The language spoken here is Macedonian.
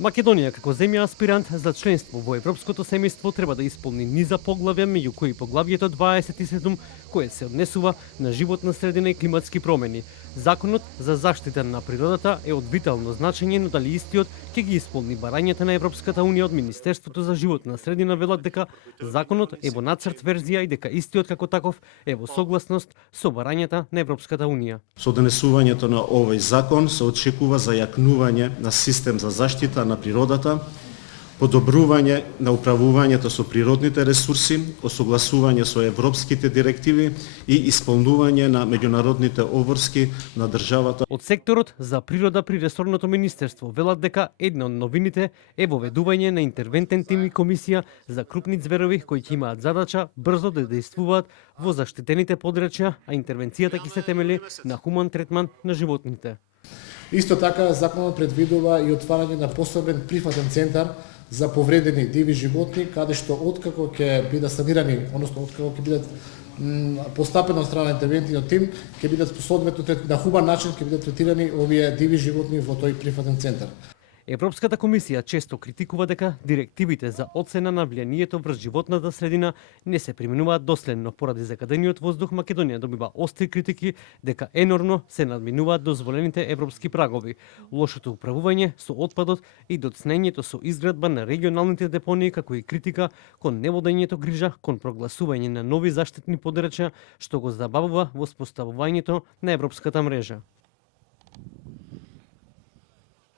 Македонија како земја аспирант за членство во европското семејство треба да исполни низа поглавја, меѓу кои поглавјето 27 кое се однесува на животна средина и климатски промени. Законот за заштита на природата е од витално значење, но дали истиот ќе ги исполни барањата на Европската унија од Министерството за животна средина велат дека законот е во нацрт верзија и дека истиот како таков е во согласност со барањата на Европската унија. Со донесувањето на овој закон се очекува зајакнување на систем за заштита на природата, подобрување на управувањето со природните ресурси, осогласување со европските директиви и исполнување на меѓународните обврски на државата. Од секторот за природа при ресорното министерство велат дека една од новините е воведување на интервентен тим и комисија за крупни ѕверови кои ќе имаат задача брзо да действуваат во заштитените подрачја, а интервенцијата ќе се темели на хуман третман на животните. Исто така, законот предвидува и отварање на посебен прифатен центар за повредени диви животни, каде што откако ќе бидат санирани, односно откако ќе бидат постапено од страна на интервентниот тим, ќе бидат соодветно на хубав начин ќе бидат третирани овие диви животни во тој прифатен центар. Европската комисија често критикува дека директивите за оцена на влијанието врз животната средина не се применуваат доследно. Поради загадениот воздух, Македонија добива остри критики дека енормно се надминуваат дозволените европски прагови. Лошото управување со отпадот и доцнењето со изградба на регионалните депонии, како и критика кон неводењето грижа кон прогласување на нови заштитни подрачја, што го забавува воспоставувањето на европската мрежа.